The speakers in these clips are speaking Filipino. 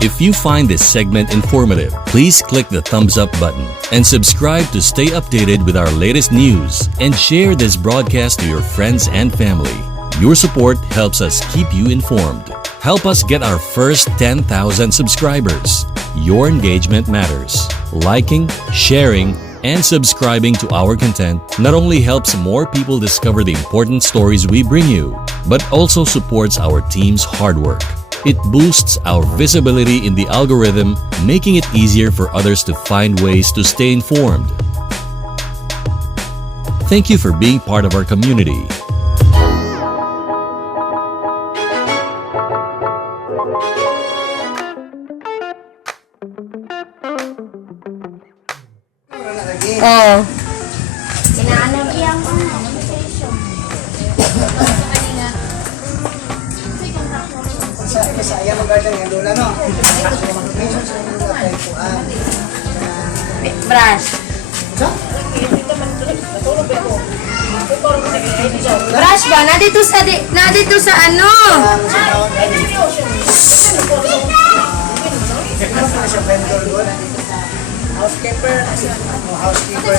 If you find this segment informative, please click the thumbs up button and subscribe to stay updated with our latest news and share this broadcast to your friends and family. Your support helps us keep you informed. Help us get our first 10,000 subscribers. Your engagement matters. Liking, sharing, and subscribing to our content not only helps more people discover the important stories we bring you, but also supports our team's hard work. It boosts our visibility in the algorithm, making it easier for others to find ways to stay informed. Thank you for being part of our community. Oh. Inaano iyang conversation. Sa ayang garden ng lola no. Brush. Brush ba? Nandito sa ano? Housekeeper. Housekeeper.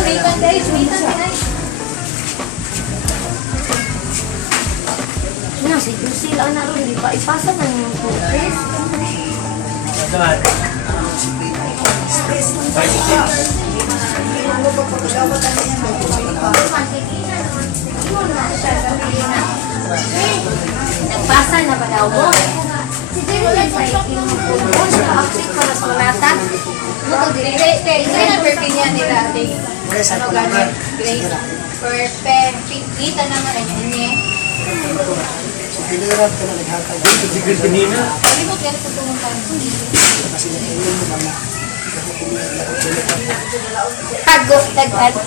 Sila na rin, di ba? Ipasa na yung toothpaste. Nagpasa na ba daw mo? Si Jerry sa ikinong sa outfit para sa manatan. Kaya na perfect yan nila. Ano gano'n? Grace. Perfect. Kita naman ang inye. Piliran ka na naghatag. Pwede mo kaya sa tumuntan. Hagot, dagdag.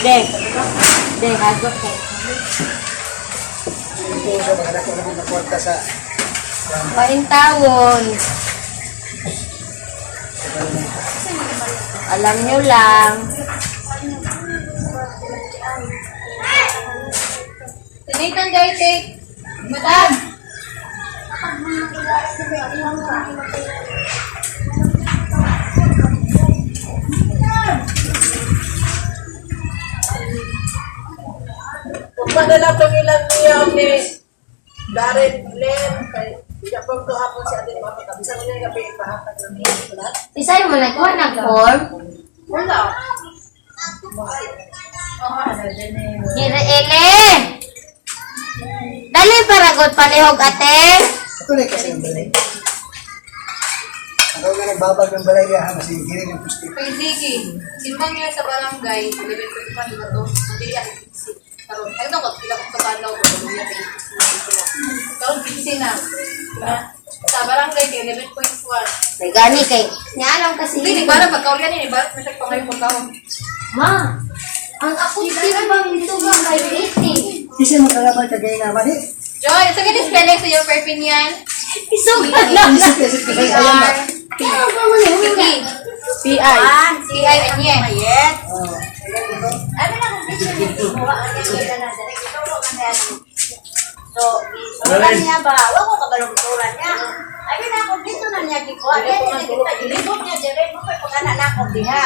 Deng. Deng, hagot. Ito siya maganda ko naman na kwarta sa Paintawon. Alam nyo lang. Nathan Daitek. Madam. Magpadala itong ilang niya ni Darren Glenn. Kaya pag ito hapon si atin mga pagkabisan ko niya yung gabi pahatag ng mga. Isa yung malagwa ng form. Wala. Ele! Dali paragot palihog ate. ito na kasi yung balay. Ako nga nagbabag ng balay niya, kasi hiring ng pusti. Kay Ziggy. Simbang niya sa barangay. 11.5 ba ito? Hindi yan. Karoon. Ay, ito ko. Pila kong kapalaw ko. Karoon, 15 na. Sa barangay kay 11.1. May gani kay. Nyalong kasi. Hindi, para pagkaulian yun. Para masyak pa kayo pagkaon. Ma, ang ako sino bang dito ba kay 80? Kasi mo kalabay kagaya naman eh. Joy, sa ganit spelling sa yung perfect niyan. Isugat lang. Isip kasi ayan ba? P.I. C.I. Anye. So, sulan niya ba? Wala ko kabalong-sulan niya. Ay, na ako dito na niya kiko. Ay, kita ilibot niya, Jerry. Mo pa pag-anak na ako diha.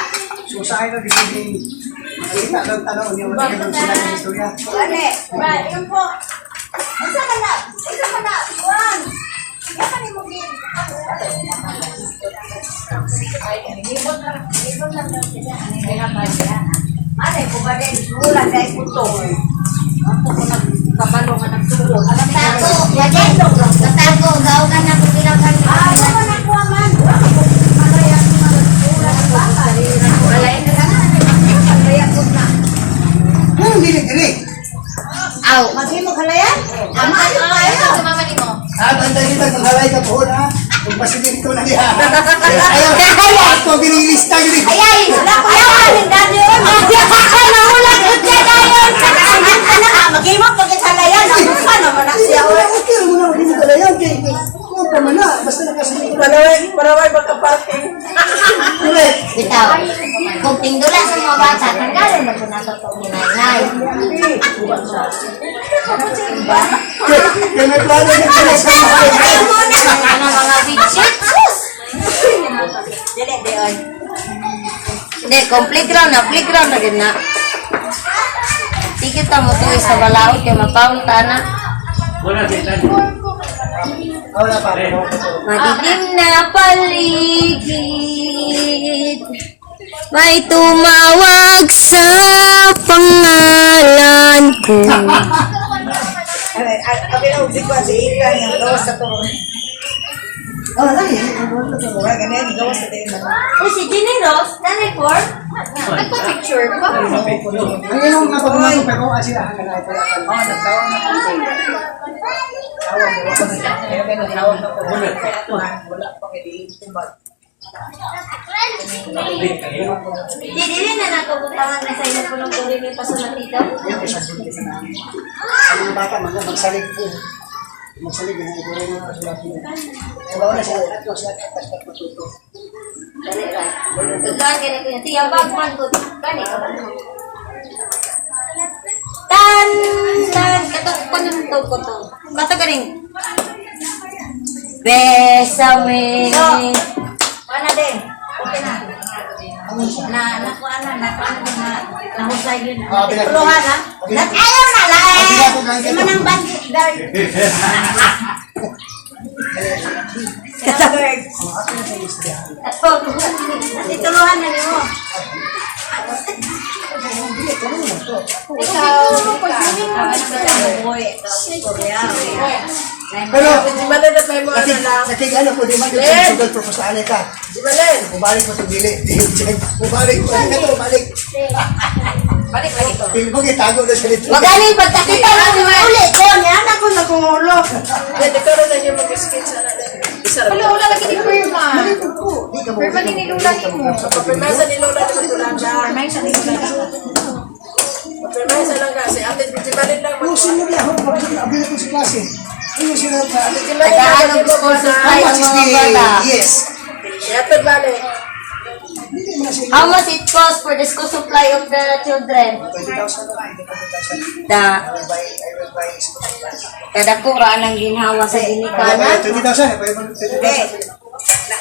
So sa akin na din makita ng tanong niya wala nang sila ng istorya. Ane, right, yun po. Isa ka na. Juan. Yan ka ni mo din. Ilibot na lang siya. Ano yung hinapan niya? Ane, kung ba din, sulan dahil puto. Ako ko nagkabalo nga nagtulog. Tago, wajen. Tago, gao ka na kung ginawa ka. Ano ba nakuha man? Malayan na lang. Ano dili? Aw. Maghimo ka na yan? Tama yun Ay, tayo. sa mama ni mo. Banda kita ng halay ka po ha. Kung pasigito na niya. Ayaw. Ako binilista yun. Ayay! Wala ko yan! Hindi yun! Nahulat ko dyan na yun! Anak, maghimok pag isalayan. Nakuha naman na siya. Okay, muna mo din pala yan. Kung pa man na. Basta nakasigito. Paraway magka-parking. Bitaw. Kung tingdula sa mga bata, tanggalin na po na ito pag ninay. Kaya may plano niya pala sa mga. Ano mga big shit? Hindi, complete round na. Playground na din na. Tikit mo to sa balaod kay mapaunta na. Madilim na paligid, may tumawag sa pangalan ko. Kami na uzik ko si Ika yung gawas sa to. Ganyan, gawas sa to. Oh, si Ginny Rose, nanay for? Nagpa-picture ba? Ang yung napagmamang pero sila ang kanay pala. Dili na natubutangan na sa ilo po ng tuloy may pasunod dito. Yan, isa sa mga namin. Ang mga bata, magsalig po. Magsalig, yung ito rin ang sila. Kaya wala sila, at sila katas na patuto. Tugan ka na pinati. Yung bagman ko. Gani ka ba? Tan! Tan! Katok ko nung to ko to. Kato galing. Besame. Mana din? Okay na. Nakuha na nahusay yun. Puluhan ha? Ayaw na lang. Si Manang Bandit guard. Bird. Natituluhan na niyo. Pero, Si Malen na tayo mga na lang. sa tigano po, di man yung sugal proposal ka. Si Malen. Bumalik mo itong dili. Bumalik mo. Hindi ka ito, bumalik. Balik. Pilbog, itago na siya dito. Magaling pagkakita lang ni ulit. Yan ako nakungulo. Hindi ka rin na niyo mag-skate sa natin. Isa rin. Wala lagi ni Perma. Di ka mo. Perma ni Lula ni mo. Pagpimasa ni Lola ni Matulanda. Perma ni Lula. Pagpimasa lang kasi. Ate, si Malen lang. Pusin mo niya. Abili ko sa klase. Ano sila pa? Naghahanap school supply ng mga bata. Yes. Yapit Malen. How much it cost for the school supply of the children? 20,000. Da, I will buy school supplies. kada kuraan ang ginhawa sa ginikanan. 20,000.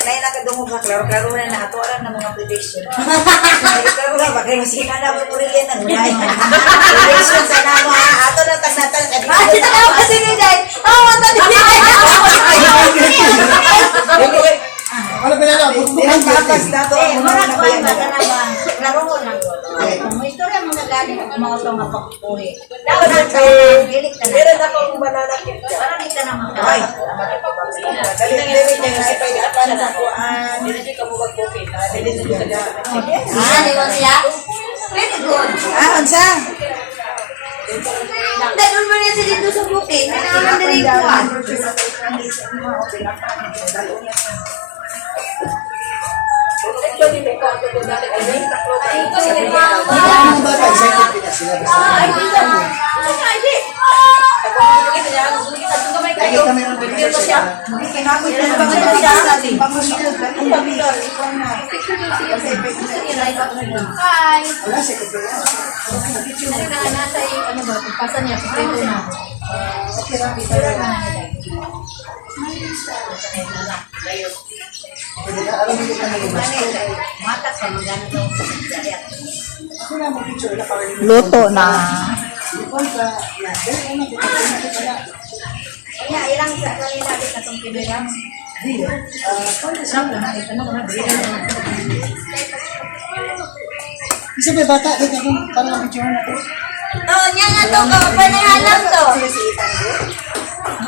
Nain na kadungog na klaro-klaro na naatuaran ng mga prediction. Klaro na, bakit yung sina na pupulilin ng gulay. Prediction sa nama, ato na tasnatan. Ito na ako kasi ni Day. Ito ni Ano ba na? Ang tapas na to. Marag ko ay bata na ba? Klaro ko na. Kung may istorya mo nagaling ang mga ito nga pagpuhi. Dapat na sa gilik ka na. Meron akong banana cake dyan. Para di ka na Ay, Dali-dali niya kasi pwede at para sa kuan. Dili ka mo mag-bukit. Dili niya dyan. liwan siya? Very good. unsa? Dadun mo niya siya dito sa bukid. Kailangan na rin kuwan. Ito din may kwarto ko dati. Ay, may taklo ba? Ang bata, excited din na sila. Kaya kami ang pagkakasya siya. Kinakot na ba ito siya? Pangusukod ka. Ang pabidor. Hi. Wala siya kung kaya. Ano na nga nasa ano ba? Pasan niya sa prito na. Pwede ka alam hindi ka nalibas. Mata sa magana to. Ako na mag-picture na para hindi. Luto na. Ipon ka. Dahil ano, kita na. Kaya ilang sa kanila din katong pinayam. Isa may bata, dito ako para mag-picture na ako. Niya nga to. Panahalang to.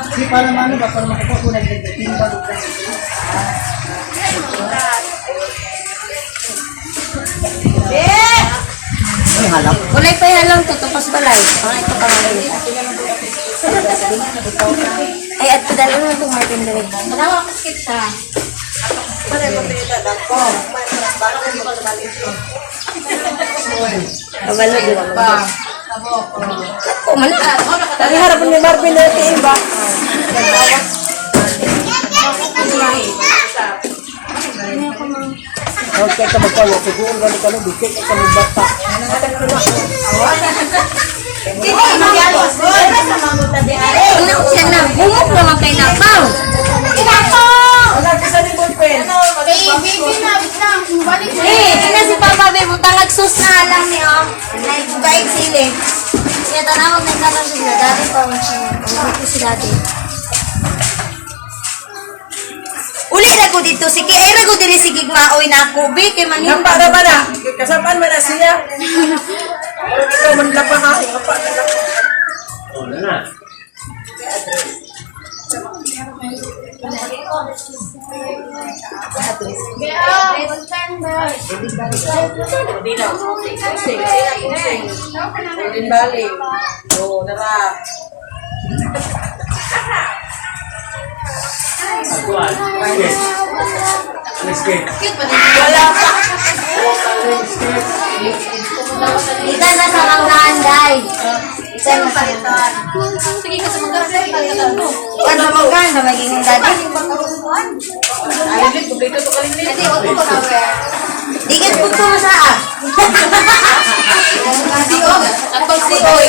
Hindi para mano ba, para makapakunan din. Timbang ka. Walay pa halang to. Tapos balay. Ang ito pangalan. Ay, at padala na itong Martin Dere. Malawa ko skit siya. Kabalo din ba? Ako man. Tari harapan ni Marvin na tiin ba? Okay ka magkano, siguro gani ka lang, dikit ka ng bata. Hindi, magyayos. Ano siya na? Bumok naman kay Napaw. Wala ka sa ni Bulpen. Baby na, balik na. Balik na. Eh, sina si Papa Bebo sus na lang niyo. Nagbaig sili. Kaya tanawag na lang sila. Dati pa ko sila din. Uli na ko dito. Sige, ay rago dili sige maoy na ako. Be, kay manin. Nampak na ba na? Kasapan mo na siya. Pero ikaw man lang pa ha. Nampak na lang. Din balik. Oh, darah. Wala pa. Isa na sa mga anday. Isa na sa palitan. Sige ka sa mga palitan mo. Kan sa mga ganda, magiging dati. Ay, kumpleto to kaling Kasi ako ko na Dikit po ito masaak. At pag si Oy,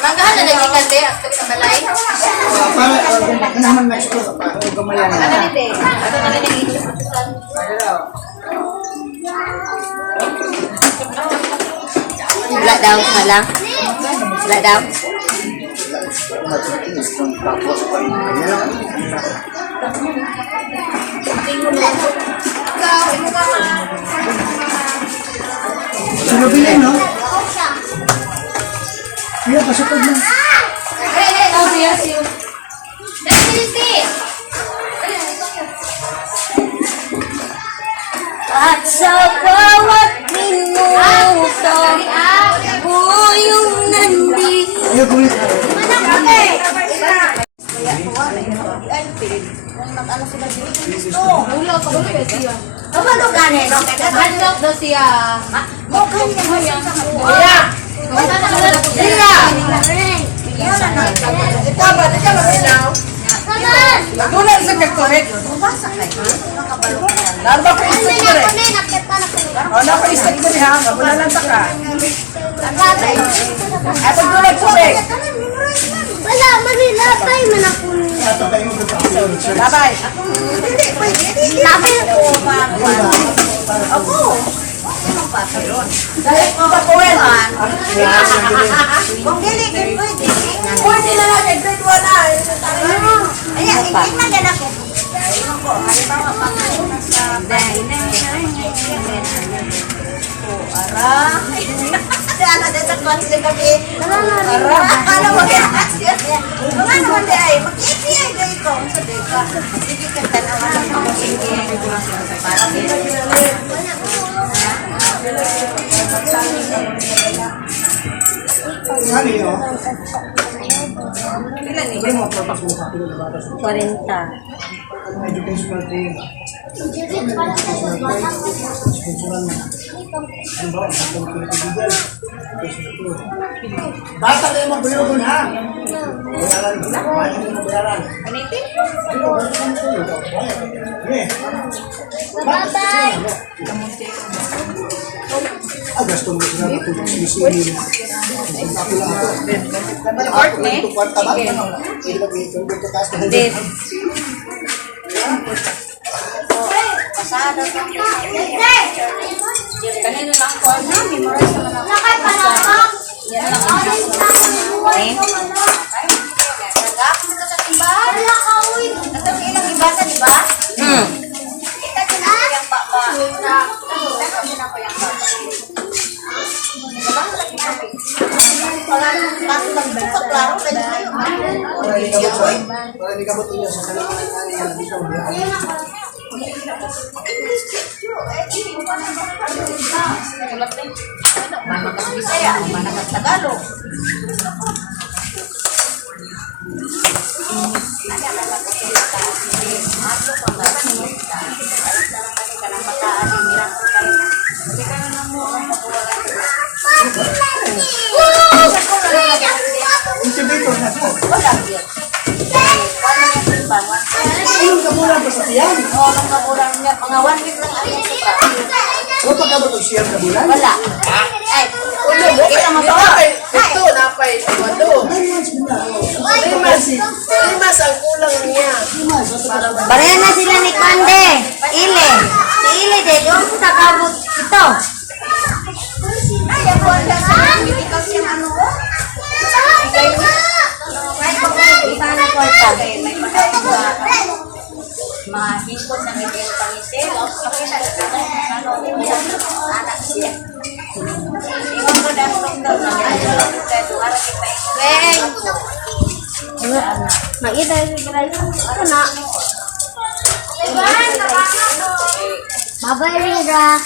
langgahan na lagi ka de, at kami sa balay. Para naman na ito para gamayan. Ano ni de? Ano na rin yung ito? Wala daw ka lang. Wala daw. Sino bilhin, no? Iya, pasok na. Oh, yes, you. At sa bawat minuto, buyong nandito. Ayo, kulit. Ulo ko ba siya? Kabalo gani, no? Handok daw siya. Kuya! Sila! Ikaw ba? Ikaw ba sinaw? Nagunan sa kakturik. Narba ko isip ko rin. O, napa-isip ko rin ha. Nagunan lang sa ka. Ay, pagdulag ko rin. Wala, marilapay man ako. Bye-bye. Lapay ako. Ako. Dahil ko ba po rin? Kung dili, kung pwede. Pwede na lang. Grade 1 na. Ayan, hindi na gana ko. Ano din sa konsel kami? Ano mo yan? Mga naman di ay, mag-ipi ay gay ko. Sabi ka, sige ka tanawan ang mga sige. Sali, no? 40. Educational thing. Bata kayo magbayaro dun, ha? Bayaran. Bayaran mo bayaran. Bye-bye! Ah, gasto mo sila matulog sa isinin. Ako lang ako. Ako lang ito, kwarta ba? Hindi ba dito taas na Dip. Pasado ka. Kanino lang ko na, memorize naman ako. Nakay pa na ako. Yan lang ang Okay. nag-aakit ka sa timbahan. Wala ka, uy. Ito ang ilang ibasa, di ba? Kita din ah. Yung papa. Tanong din ako yung papa. Wala nang klase ng buka, klaro. Pwede kayo. Para hindi ka ba sa kanila? Manakas Bisaya, manakas Tagalog. Incubator na po. Wala yun. Ayun ka muna ba sa tiyan? Oo, nang kabulang niya. Mga 1 week lang ang suka. O pagkabot siyang na bulan? Wala. Ay, ulo, kita mo ba? Ito, napay. Walo. 9 months muna. 3 months ang kulang niya. Pareha na sila ni Kwande. Ile. Si Ile din. Yung sa kabut ito. buwan ka sa medical siyang ano ko. Kahit kung isa na kwarta, may pagkain mga hispos na may pera pangisi. Makita ka ano, anak siya. Iwan ko dahil doktor na kaya tuwara kita yung Makita yung guys. Ano na? Bye-bye, Rira.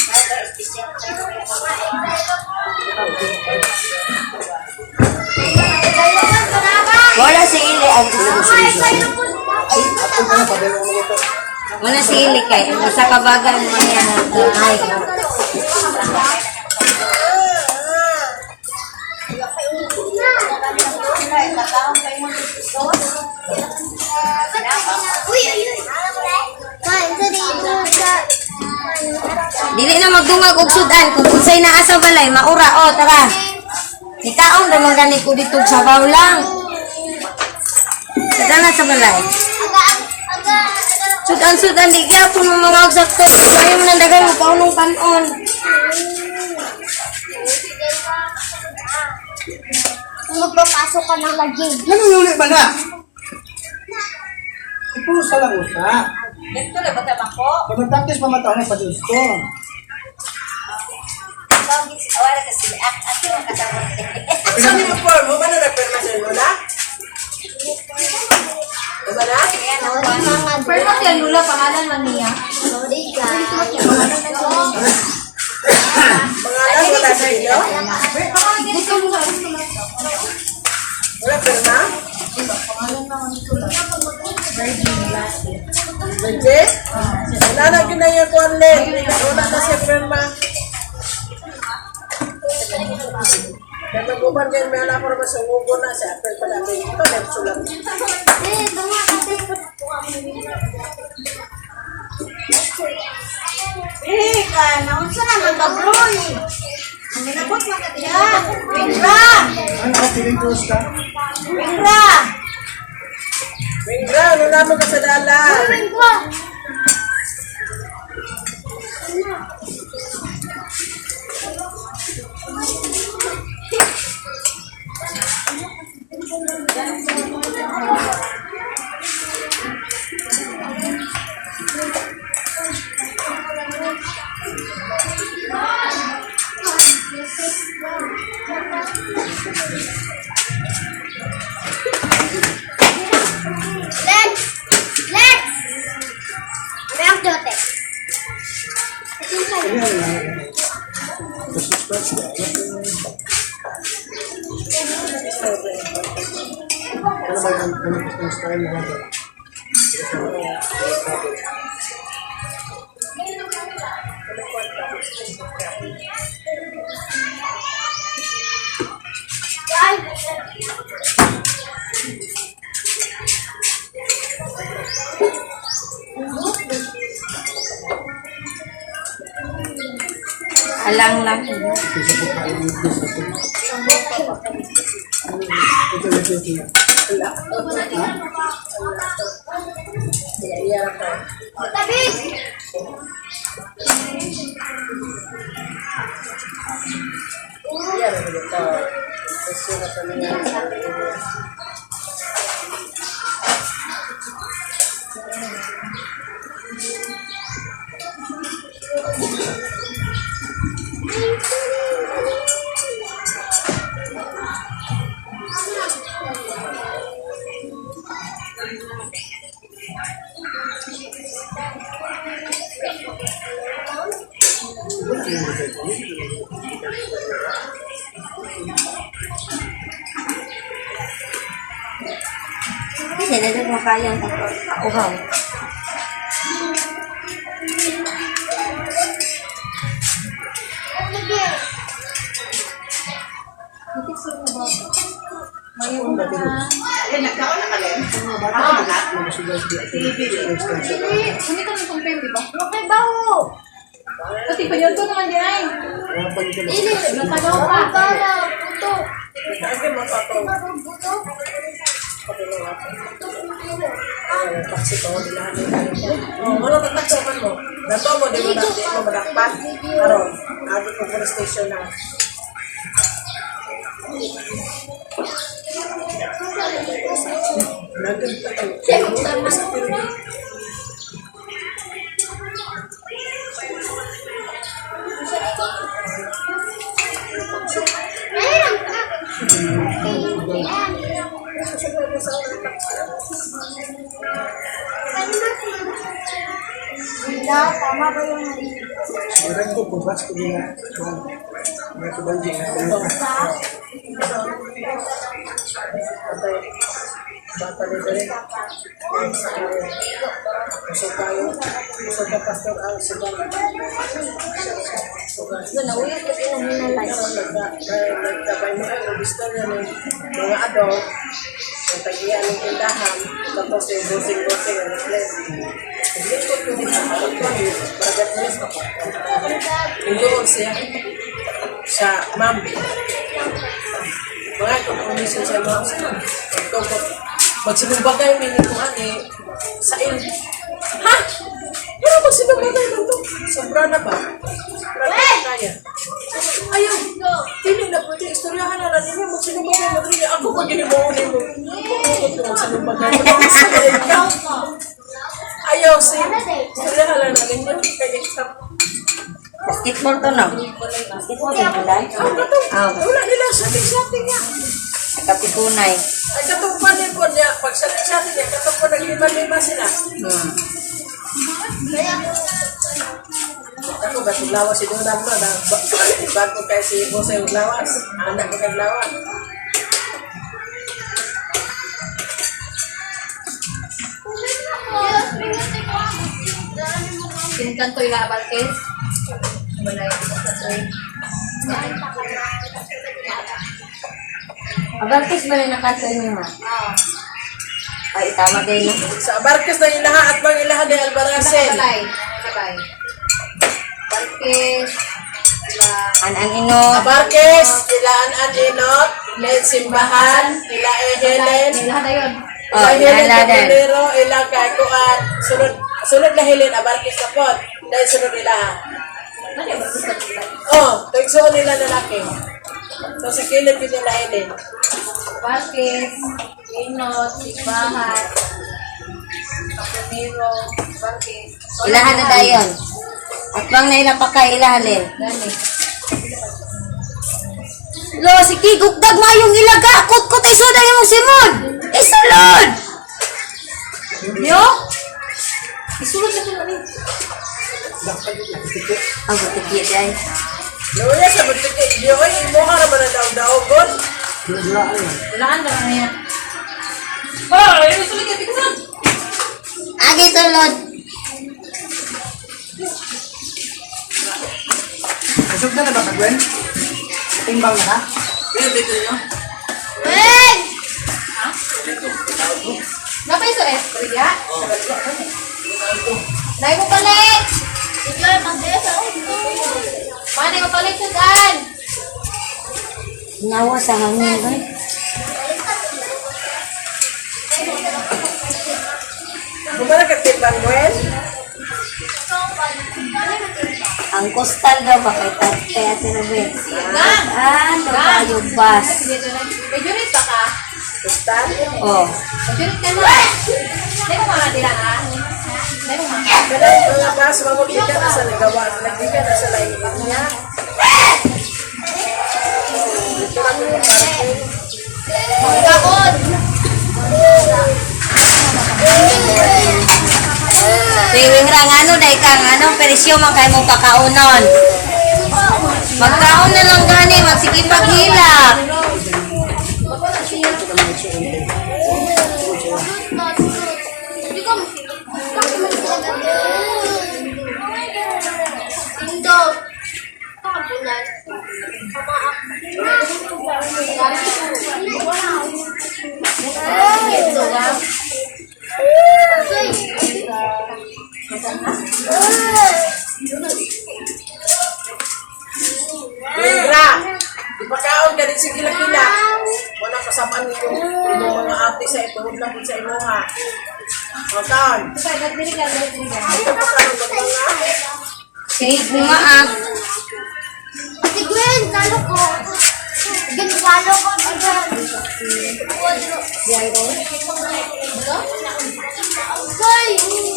Wala si Ili. Wala si Ili kay. Sa kabagan mo yan. Ay. Dili na magdungag og sudan kung unsay naa sa balay maura tara. Nikaon ra man gani ko dito sa baw lang. Sada sa balay. Sudan di gyapon mo mga sakto. Sayo man dagan mo kaunong kanon. Magpapasok ka ng lagi. Nanunuli ba na? Ipusa lang usa. Ito na bata bako. Pag-practice pa mataon na pa-Diyos ko. Awala ka sila. Ako ang kasama. Saan mo po? Mo ba na na-perma sa mo na? Diba na? Pero yan, Lula, pangalan man niya. Sorry, guys. Pangalan wala sa inyo? Wala perma? Virgin? Wala na ginaya ko ang late. Wala na siya perma. Kaya mag-uban dyan, may alam ko naman sa umubo na siya. Pero pala, ito na yung sulam. Ka, naunsa naman ka, bro. Ang ginabot mo ka diya. Wingra! Ano ka, feeling close ka? Wingra! Mingra, ano naman ka sa dala? Ano ba yung style mo ba? Alang lang. Kasi nandun mo kayang uhaw. Hindi ka nang compare, di ba? Okay, baho! Pati pa yun to naman din ay. Napalaw pa. Kasi mapataw. Taksi ko, wala ka taksi man mo. Dato mo, di mo madakpan. Karon, agi ko police station na. Wala, tama ba yung Meron ko, bukas ko din na. May kubanding na. Bata ni Dere. Usog tayo. Usog ka pastor ang sugal. naulit ko yung hinalay? Nagkabay mo ang register niya ng mga adult. Ang tagiyan ng tindahan. Tapos yung bossing-bossing ang reflect. Hindi ko ito din sa kapatid. Paragat niya sa kapatid. Doon siya. Sa ma'am. Mga kukulisin siya mga sa magsinumbagay may nituan sa il. Ha? Pero magsinumbagay mo ito. Sobra na ba? Sobra na ba kaya? Ayaw. Hindi na pwede. Istoryahan na natin niya. Magsinumbagay mo rin. Ako pag ginimuunin mo. Pagkakot ko magsinumbagay mo. Ayaw siya. Istoryahan na natin niya. Kaya sa Basketball to no? Basketball din pala. wala nila sating-sating niya. Kapikunay. Ay, katungpanin ko niya. Pag sating-sating niya, katungpan naglima-lima sila. Ako ba tuglawas si Donald mo? Bago kay si Jose Uglawas. Anak ko kay Uglawas. Kinkantoy la Balkes. Balay ko sa toy. Abarkis ba na nakaso niyo ha? Ay, tama din no? Sa Barques na ilaha at mga ilaha de Albaracel. Balay. Balay. Balkes. An inot. Barques, ilaan an inot, len simbahan, ila Helen, Nila na yun. Oh, ila Helen yan din. Caballero, ila kay Kuan, sunod na Helen, Barques na po, dahil sunod ilaha. Ano yung gusto nila? Oh, tagsuon nila lalaki. So sa kilid yun nila Helen. Balkes. Inot. Sigbahan. Kapamiro. Balkes. Ilahan na dayon. At bang na ilang pakay ilahalin. Gani. Lo, sige, gugdag nga yung ilaga. Kut-kut, isuda yung simod. Isulod. Yo? Isulod na ito ni. Ang butiki day. Luya sa butiki, diyo ay imuha na ba na daw-daogon? Ulaan ka na yan. Oh, yung sulit ka, bigyan. Agi sulod. Usog na ba, Kagwen? Timbang na ha? Hey! Napay sa Estrella? Dahil mo palit! Ikaw, mag-esa. Mani mo palit sa daan! Nawa sa hangin ba? Bumara ka timbang, Gwen? Ang kustal daw ba kay Tate Ate Robin? Ano ba yung bus? May unit ba ka? Kustan? Oh. May unit ka na. Dahil mo mga tila ka? Dahil mo mga. Kada yung mga bas, mamagdikan na sa nagawa. Nagdikan na sa lain niya. Dito lang yung parking. Magkakot! Piwing rang ano, dahil kang ano, perisyo man kayo mong pakaunon. Magkaon na lang gani, magsige paghilak. Indo. Kapunan. Indra, ipakaon ka din sa gila-gila. Wala kasamaan yung mga ate sa ituhod lang sa imuha. Makaon. Ito pa ka ng mga. Sige, bumaak. Ate Gwen, talo ko. Gwen, talo ko. Ay,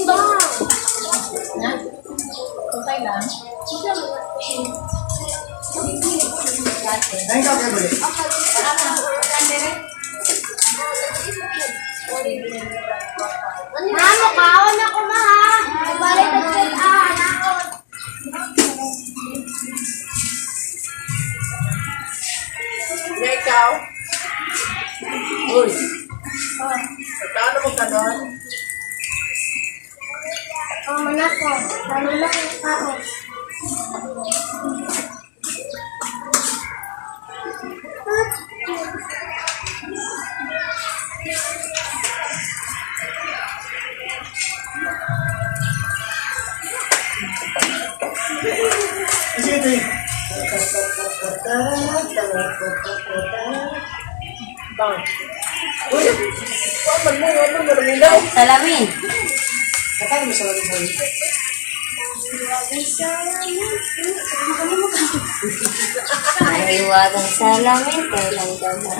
ba? Okay lang. Ay, ikaw kayo balik. Mama, kawan ako ma ha. Balik at siya ako. Nga ikaw? Uy. Paano mo ka doon? Anak ko, nalulak yung tao. Kasi ito eh. Bang. Uy. Waman mo lumilaw. Salamin. Katalo mo sa lalim. Naiwagang salamin, kailan daw na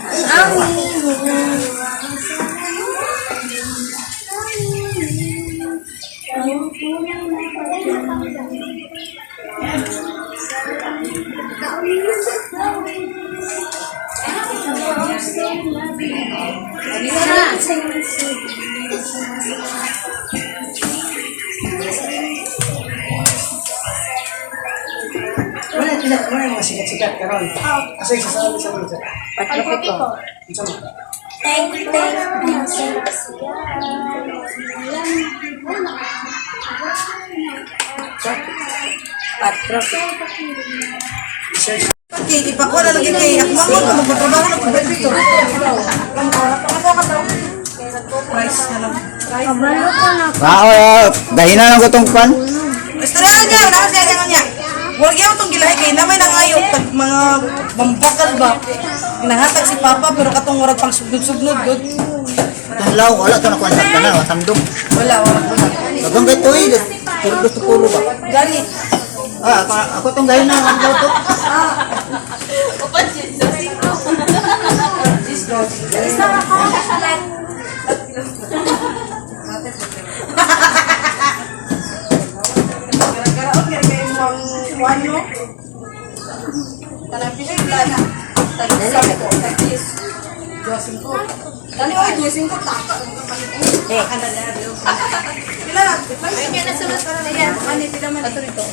Wala yung mga sikat-sikat karon. Asa yung sasabi sa mga Patrapik ko. Isa mo. Thank you. Patrapik. Di pa ko na lagi kay ako mo magtrabaho na ko dito. Price na lang. Dahinan ang gutong pan. Istorya niya, wala siya ganyan niya. Wag yaw tong gilahi kay namay nang ayok tag mga bambakal ba. Ginahatag si Papa pero katong murag pang sugnod-sugnod gud. Tunglaw, wala to na konsep ka na, samdog. Wala. Dagang kay tuig, puro gusto puro ba? Gani. Ako tong dahinan ang daw to. Karaon kay mong wano. Tanang pila na. Tagsabi ko, tagis. 2.5. Dali oy 2.5 taka. Pila na? May na sunod para yan. Ani pila man ato rito.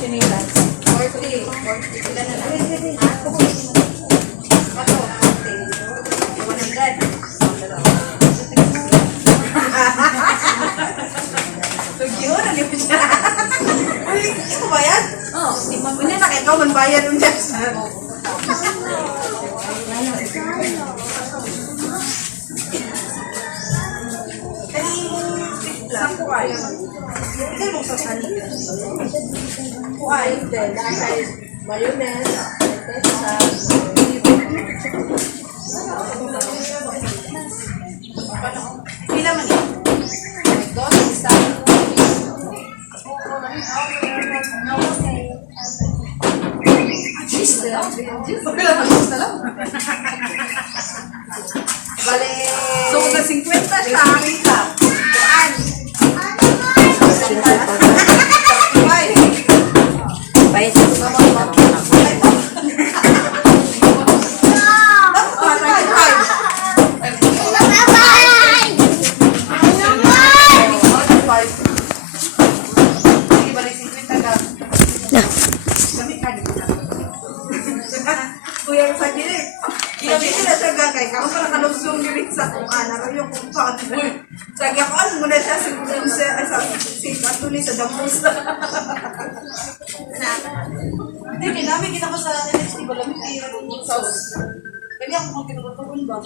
Chinilas. 40. Pila na na. Ato. 100. Yun, ano yun siya? Ay, ito ba yan? Oo. Hindi na ikaw man bayad yung dyan. Sa kuway. Hindi mo sa sani. Kuway. Mayonnaise. Pila man yun? Bale. So, sa 50 siya, kita. Kuan. Bayad Kuya sa gili. Ginabitin na siya gagay. Ako pa nakalusong gilit sa kuan. Ako yung kumpang. Sagi ako, ano muna siya si Patuloy sa damos. Hindi, kinamig kita ko sa NHT. Balamit kayo sa kaya ako kung kinututunan ba?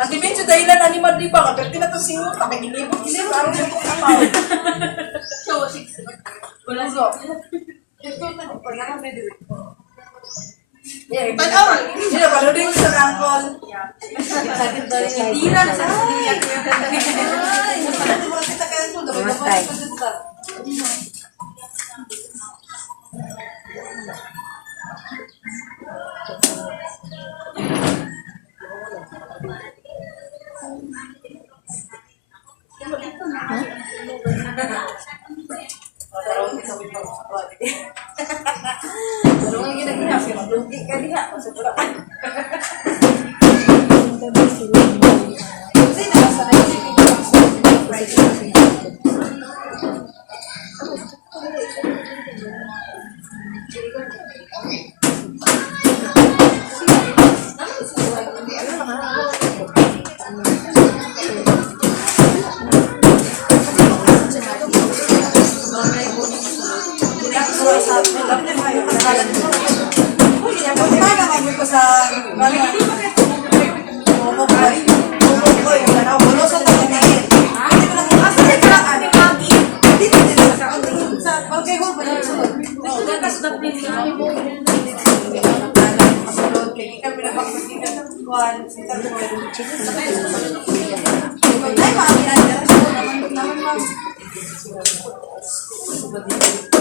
Ang dibin siya dahilan animal di ba? Kapag tinatusingot, pakagilibot. Kilibot, araw siya kung kapaw. So, 6. Wala so. Ito na, pag nakamedi. Yeah, palo din sa rangkol. Sakit ba rin yung tira na sa siniyak niya. Ay, masakit mo kita kaya ito. Dapat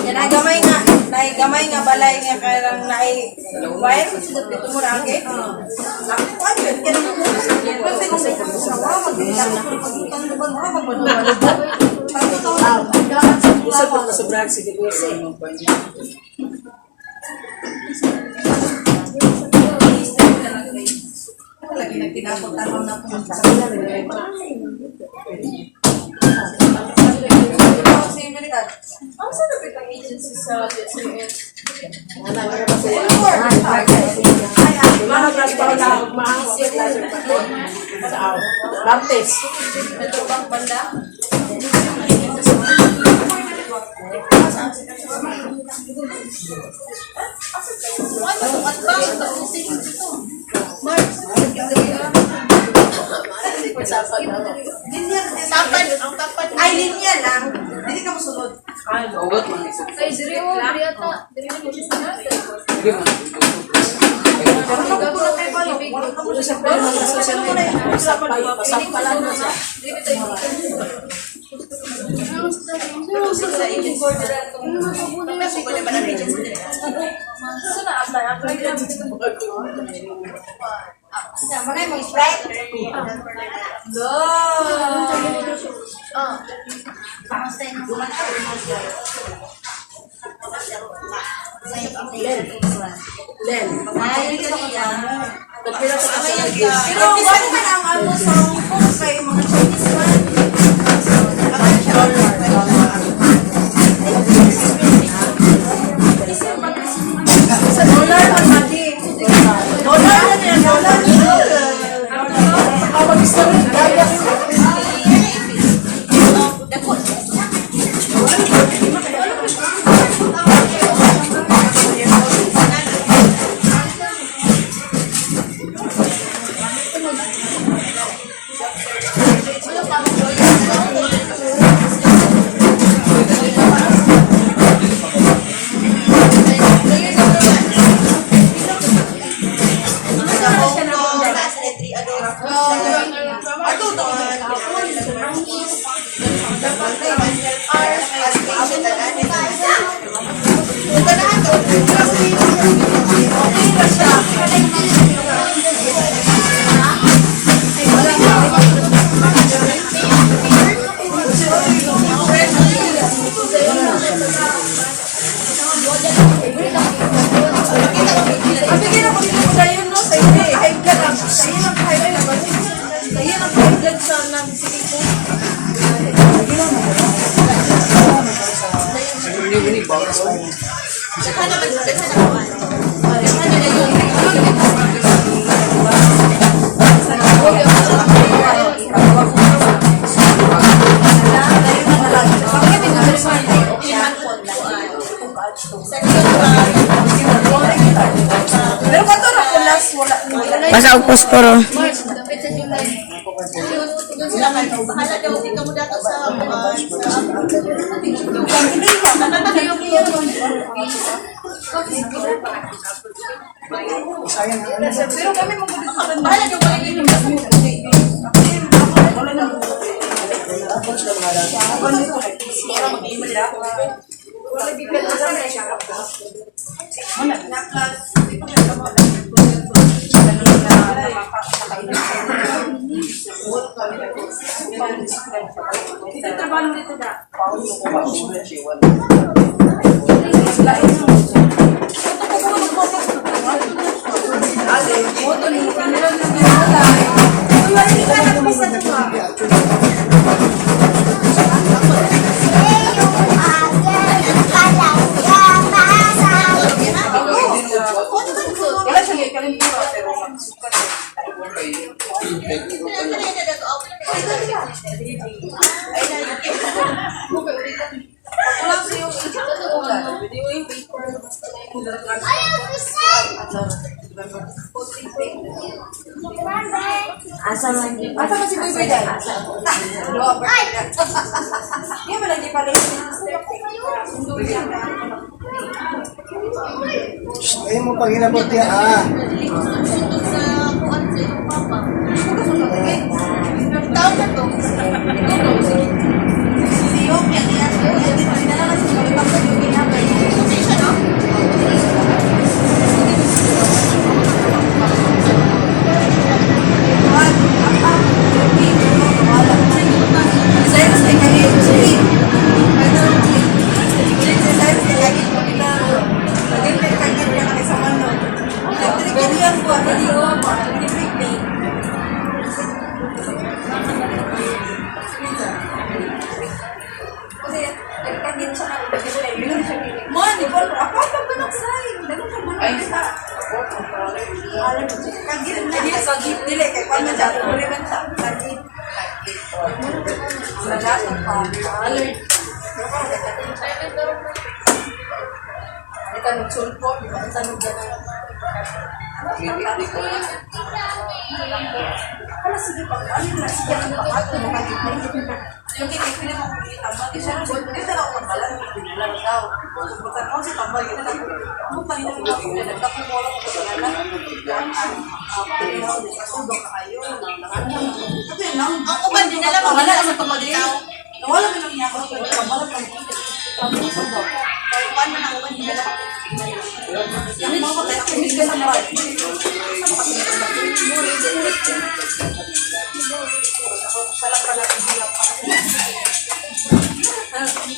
Yan ay gamay nga balay nga karang nai wire dito mo ra okay. Ako ayun kaya mo kasi kung sa wala magpagpagpag mo ba Isa po na sobrang sige po sa inyo. lagi nagtinapon-tanaw na po sa Ang sa napit ang agency sa DSUS? Baptist. Ito bang banda? ay linya lang hindi ka masunod. Ay, diri ata. Diri mo siya sa natin. Mga mo Sprite. Len. Pero wala man ang ano sa kung kay mga Chinese man. Sa dollar man mati. Dollar na niya, dollar. Kapag gusto rin, daya. Pero kato ra kulas wala Basta og posporo. pero kami magudit sa banda. Wala siya may kalimtura, pero magsukat. Wala siya yung Asa man di Asa man si Boy Boy dahil? Hindi mo lang di pa rin. Ayaw mo pag hinabot niya, ah. Taon na to. Siyok, yan. Ang uban din alam mo wala sa pamagitaw. Wala man lang niya ako, wala pa. Paano na uban din alam. Kami mo ko tayo kami ka sa bahay. Salah pala dia.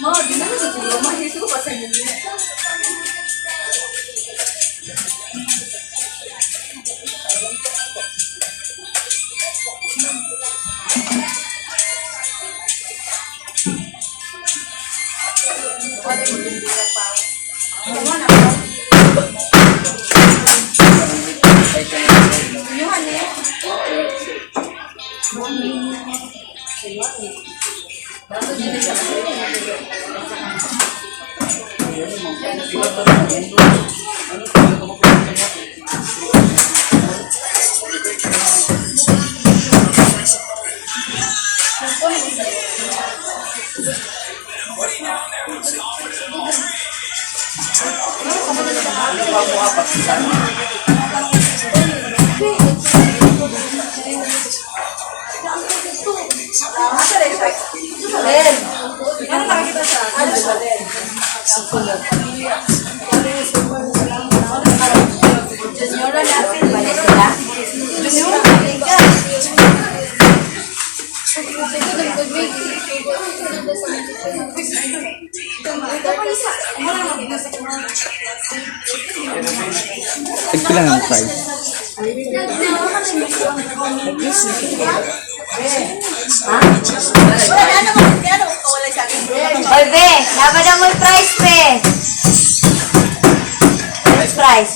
Mo, di na sa tulo, mahis ko pa sa inyo. Nagpilang ang price. Olbe, dapat na mo price pe. Price.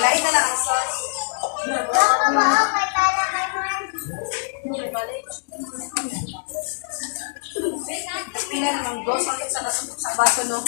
Lain na lang ang sauce. Pila naman dos sa baso, no?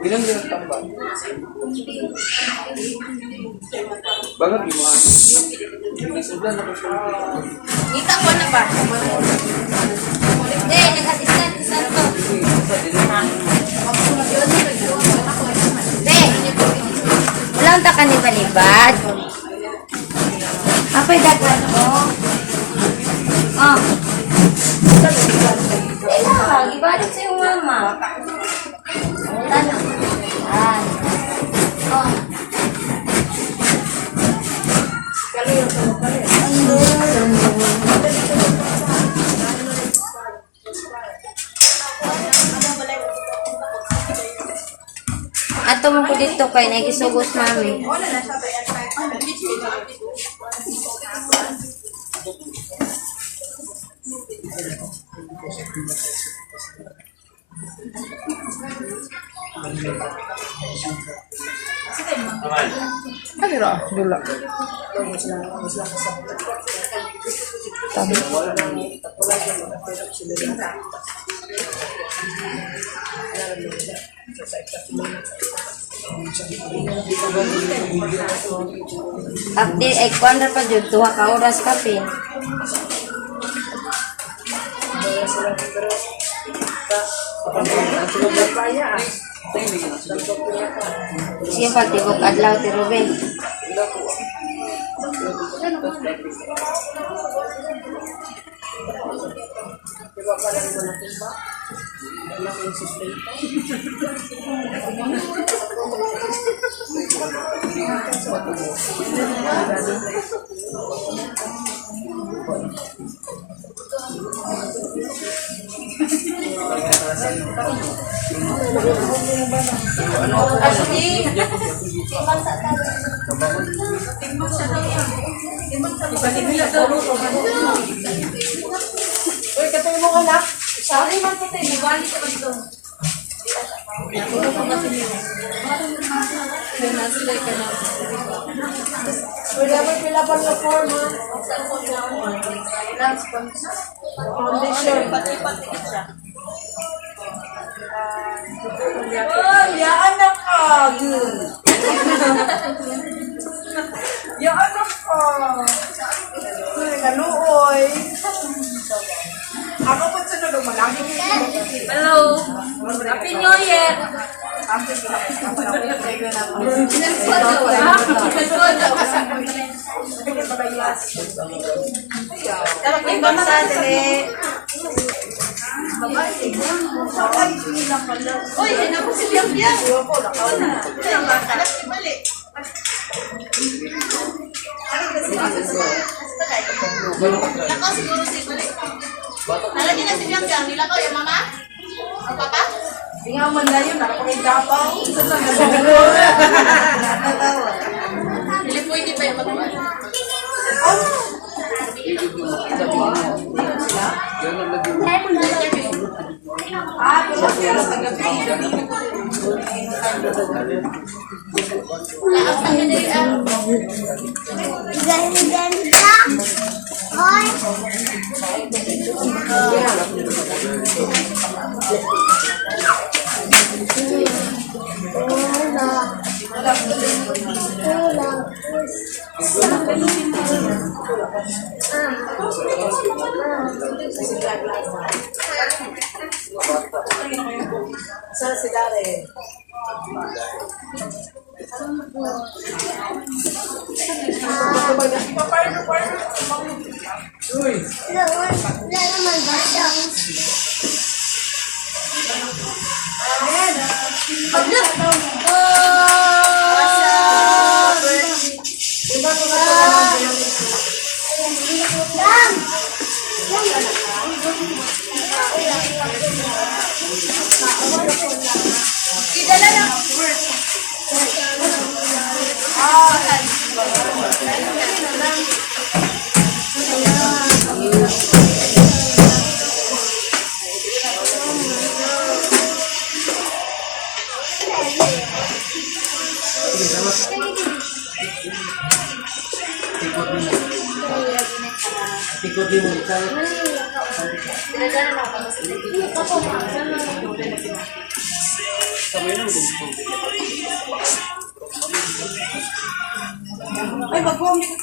Ilang din ang tambal? Bangat gimana? Sudah na ko. Kita ko na ba? Hindi, nag-assistant to. Hindi. Walang ta ka ni balibad. Apoy dagan ko. Oh. Ilang, ibalik sa iyong mama. Tanong. Yan. Oh. Ato mo ko dito kay nagisugos mami. Update ay kuan ra pa jud 2 ka oras ka pin. Siya pagtibok adlaw ti Ruben. Uy, katong mo anak. Sorry man po tayo. Bali ka man doon. Uy, dapat pilapang na form, ha? Foundation. Pati-pati siya. Oh, ya anak ka. Ya anak ka. Uy, kaluoy. Ako pa sa nalong malagi. Hello. Happy New Year. Tarap yung bangsa, dali. Uy, yan ako si Biang-Biang. Yan ba? Anak si Bali. Nakaw siguro si Bali. Nalagyan na si Biang-Biang. Nilakaw yung mama? Ang papa? Hindi nga man na yun. Nakapagdapaw. Hindi po hindi pa yung matuwa. Ganda. Hoy. Saan si Darren? Wala naman basta. Tikot din mo tayo. Ay, magbuwang dito.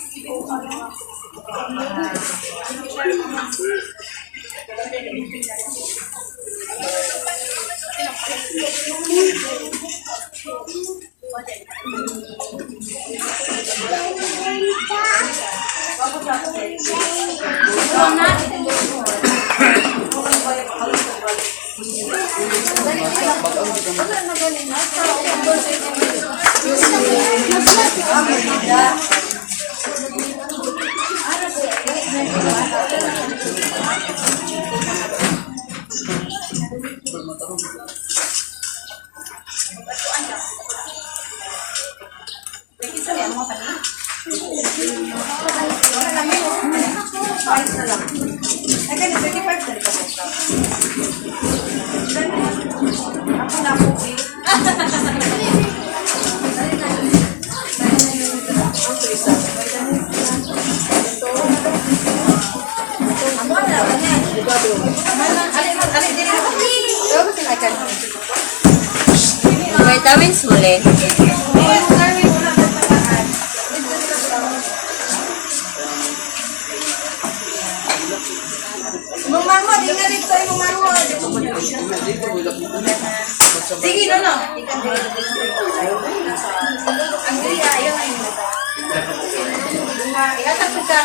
Vitamins boleh. Mumangho, di na dito ay mumangho. Sige, no. Ang gaya, ayaw ay ihatag ka.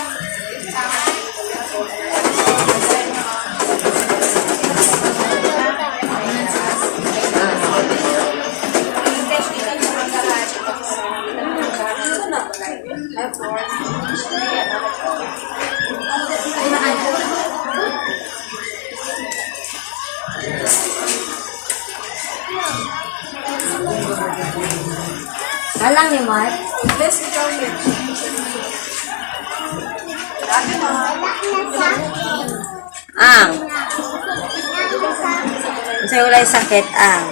Alang ni Mark. Bless ikaw yun. Ang. Saya ulay sakit ang.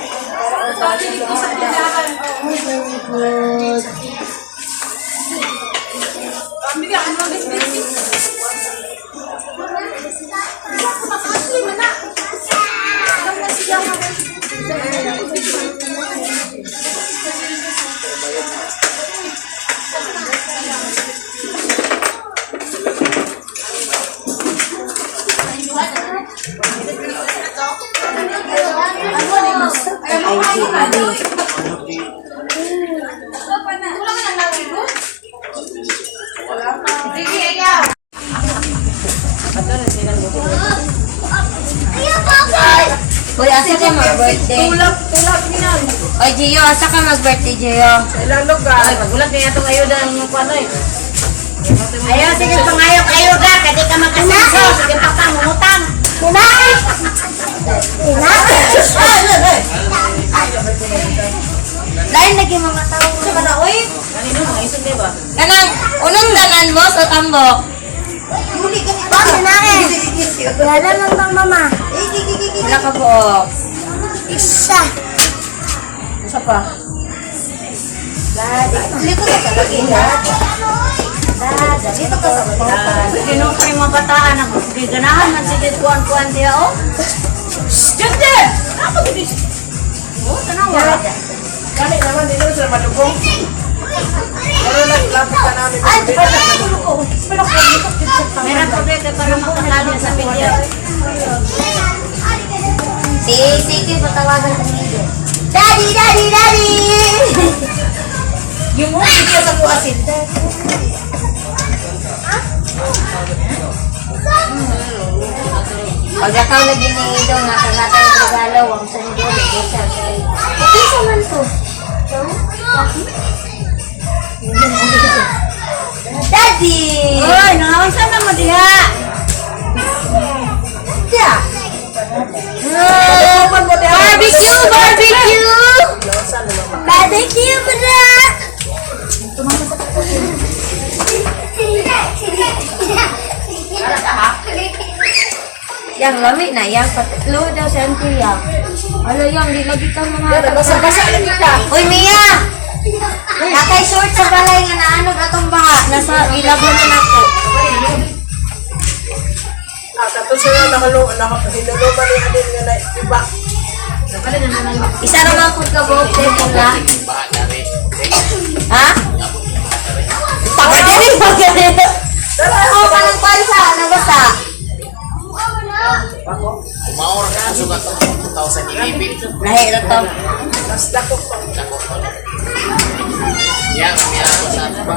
Uy, asa ka mag-birthday? Tulap niyan. Oy, Gio, asa ka mag-birthday, Gio? Sa ilang lugar. Ay, magulat niya itong ayuda ng kuwan, oy. Ayaw, sige, pangayok-ayuda. Kadi ka makasinso. Sige, pakang, mumutang. Lain lagi mga tao. Sa kana, uy. Kanino, mga isog, diba? Kanang, unong danan mo sa tambok. Huli ka nito. Wala naman bang mama? Wala ka po. Isa. Isa pa. Dito ka sa lagi. Dito ka sa lagi. Kinupay mga bataan ako. Giganahan man sige kuan-kuan diya oh. Ganda! Ako gini. Oh, tanawa. Kani naman dito sa madugong. Pero lapit ka namin. Ay, meron pa ba para makakali sa video? Sige, patawagan ka niyo. Daddy, daddy, daddy! Yung mo, hindi sa kuasin. Pag ikaw lagi ni Ido nga kanatay yung regalo, ang sando, nag-isa. Isa man to. Daddy! Oy, nangawansan na mo diha. Diya. Barbecue! Barbecue! Barbecue pala! Yang lami na, yang patlo daw sa antiya. Alo yang, di lagi kang mga... Basa-basa lagi ka. Uy, Mia! Nakay short sa balay nga naanog atong baha. Nasa ilabon na ako. Tapos sila hinuluban ni Adin nga na iba. Isa naman po ka, Bob. Teka. Ha? Pwede rin pag-ganit. Ako ka ng pansa. Nabasa. Umawar ka, sugat ang 2,000 ilibig. Nahirap to. Mas dako pa. Yan, kami ako sa ato ba?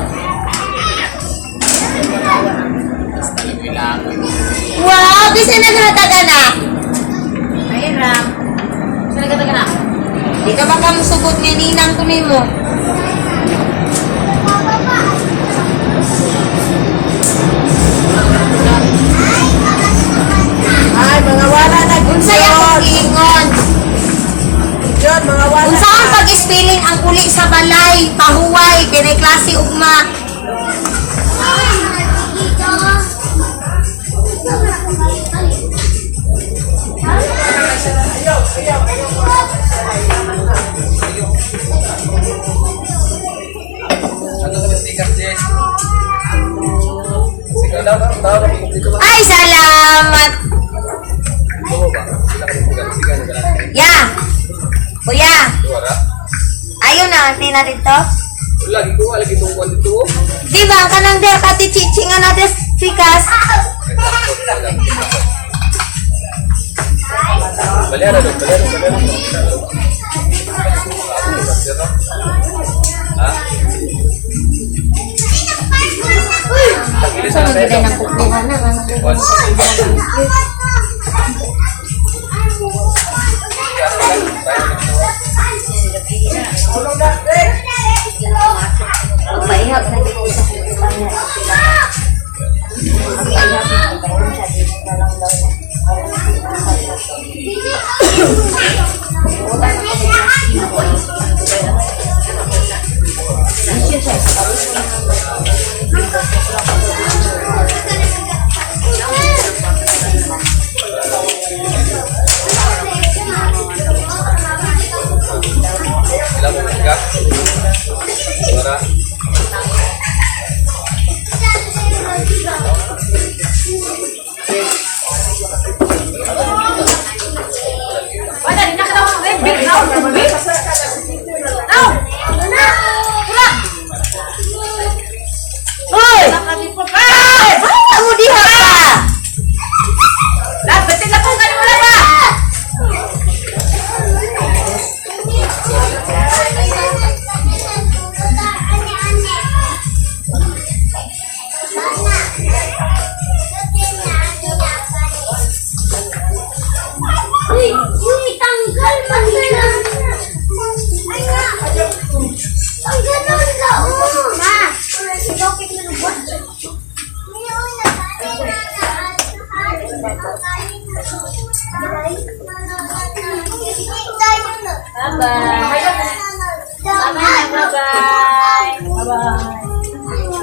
Mas talagang ilangoy. Wow! Bisa na nataga na. Mahirap. Bisa na nataga na. Di ka ba kamusugot nga ninang tunay mo? Ay, mga wala na. Unsay akong giingon. Yun, mga wala. Unsa ang pag-spelling ang uli sa balay, pahuway, kinay klase ugma. Ay, salamat. Ya. Kuya. Ayun na, auntie na dito. Lagi tungkol dito. Di ba, kanang dia kati cicing nga natin sikas. Balera. Sa magigay ng kukuha na. Paihap na dito sa kukuha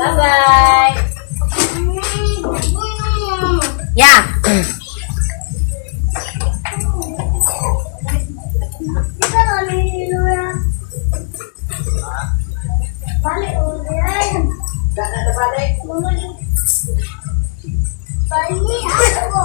Bye-bye. Yeah. Bali ako.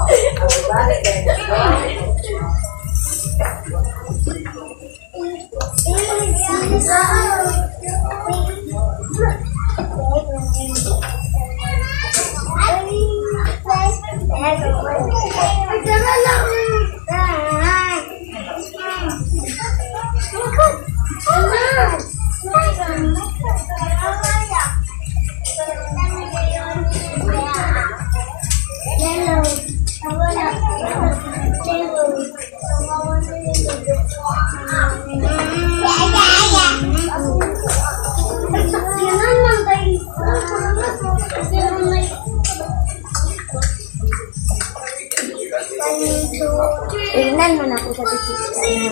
Tingnan mo na ako sa titik.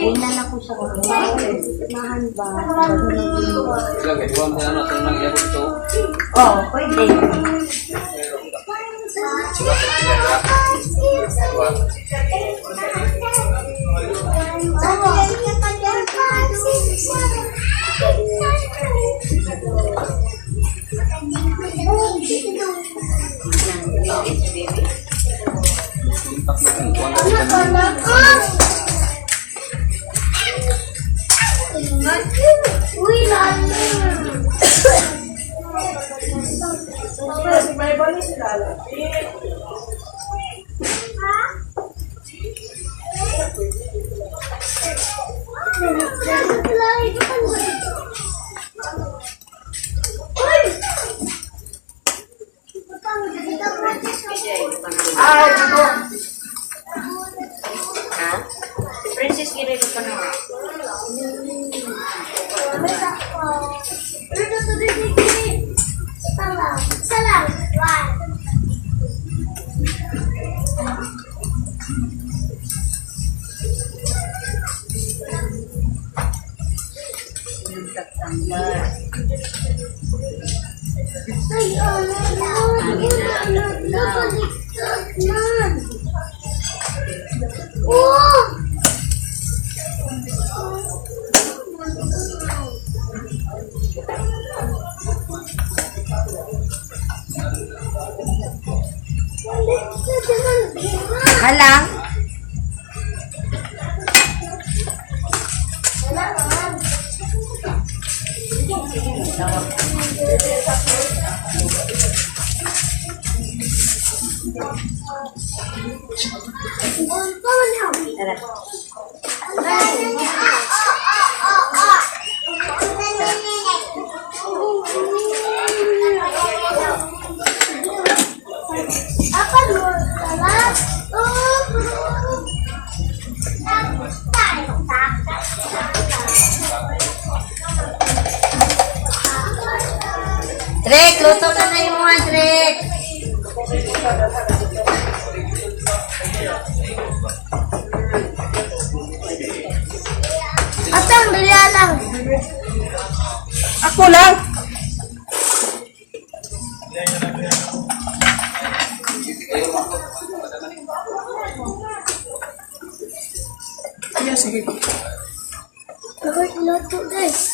Tingnan ako sa mahan ba? Lagi, huwag mo na natin nang iyabot to. Oh, pwede. Uy, lalo. Kasi may bali sila. Ay, ako. Ha? Si Princess Kirilo pa na. Salam. Oh! Halang. Apa lu? Salah. Drek, luto ka na yung mga Drek. Atang, dalian lang. Ako lang. Sige. Ako luto guys.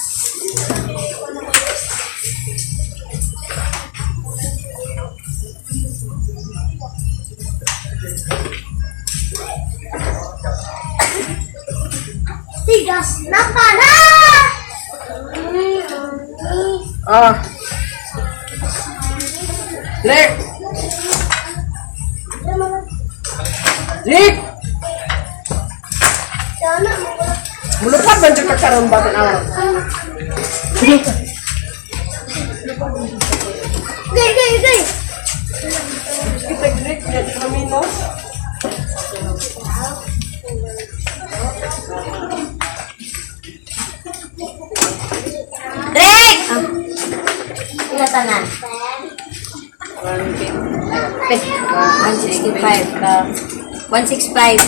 Tigas na pala! Rick! Rick! Sana mo. Mulupat ba dyan kakaroon ba na? Gay! Kita Rick, yan kami no? Drek! Ilatanan. 165. 165.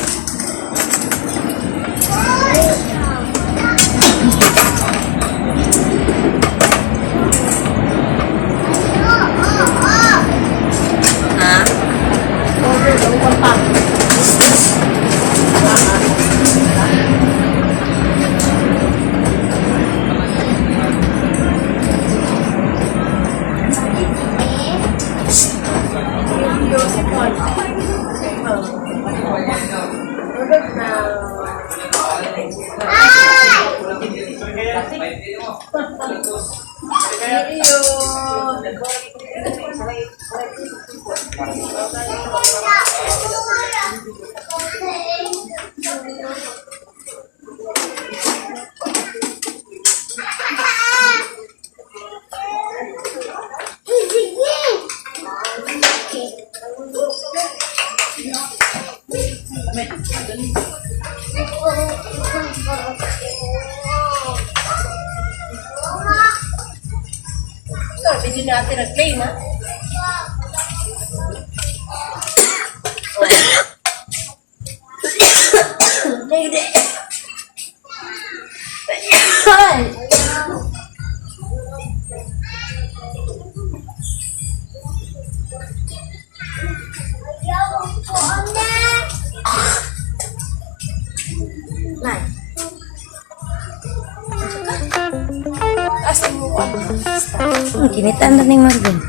Ha? Ito, video natin nag-play na. Asin mo ko. Kinitaan na ni Marvin.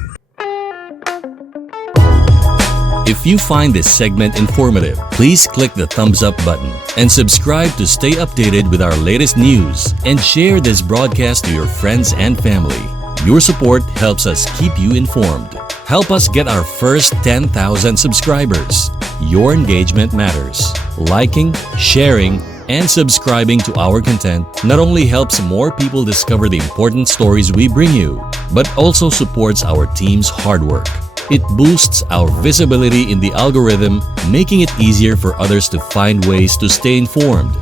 If you find this segment informative, please click the thumbs up button and subscribe to stay updated with our latest news and share this broadcast to your friends and family. Your support helps us keep you informed. Help us get our first 10,000 subscribers. Your engagement matters. Liking, sharing, and subscribing to our content not only helps more people discover the important stories we bring you, but also supports our team's hard work. It boosts our visibility in the algorithm, making it easier for others to find ways to stay informed.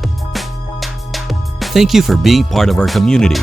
Thank you for being part of our community.